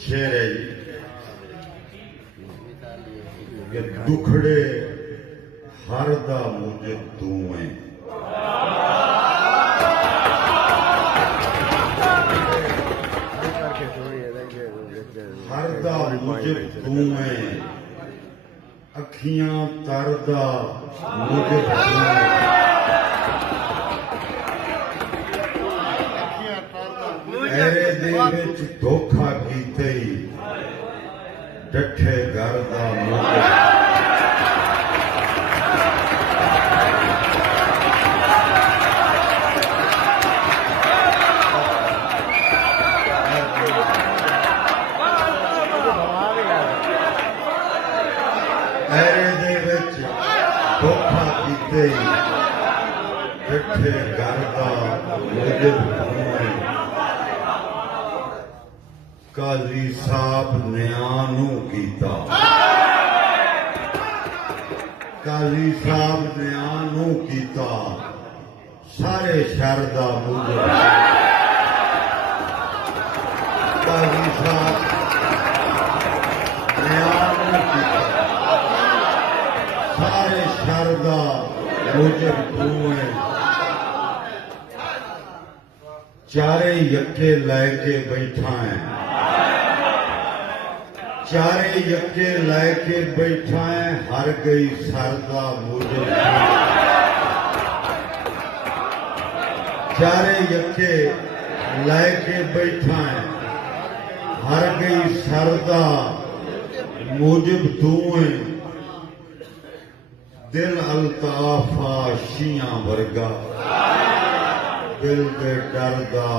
शेर है जी कि दुखड़े हर दा मुझे तू है। हर दा मुझे तू है, अखियां तरदा मुझे तू है। ऐरे दे विच धोखा कीते डठे घर दा मुझे। ऐरे दे विच धोखा कीते डठे घर दा मुझे तू है। काजी साहब न्यानू कीता, काजी साहब न्यानू कीता सारे शहर दा मुझे। काजी साहब न्यानू कीता सारे शहर दा मुझे तू है। चारे यके लैके बैठा है, चारे यके लैके बैठा है, हर गई सरदा मुझे। चारे यके लैके बैठा है, हर गई सरदा मुझे तू है। दिल अल्ताफा शियां वर्गा, दिल दे डरदा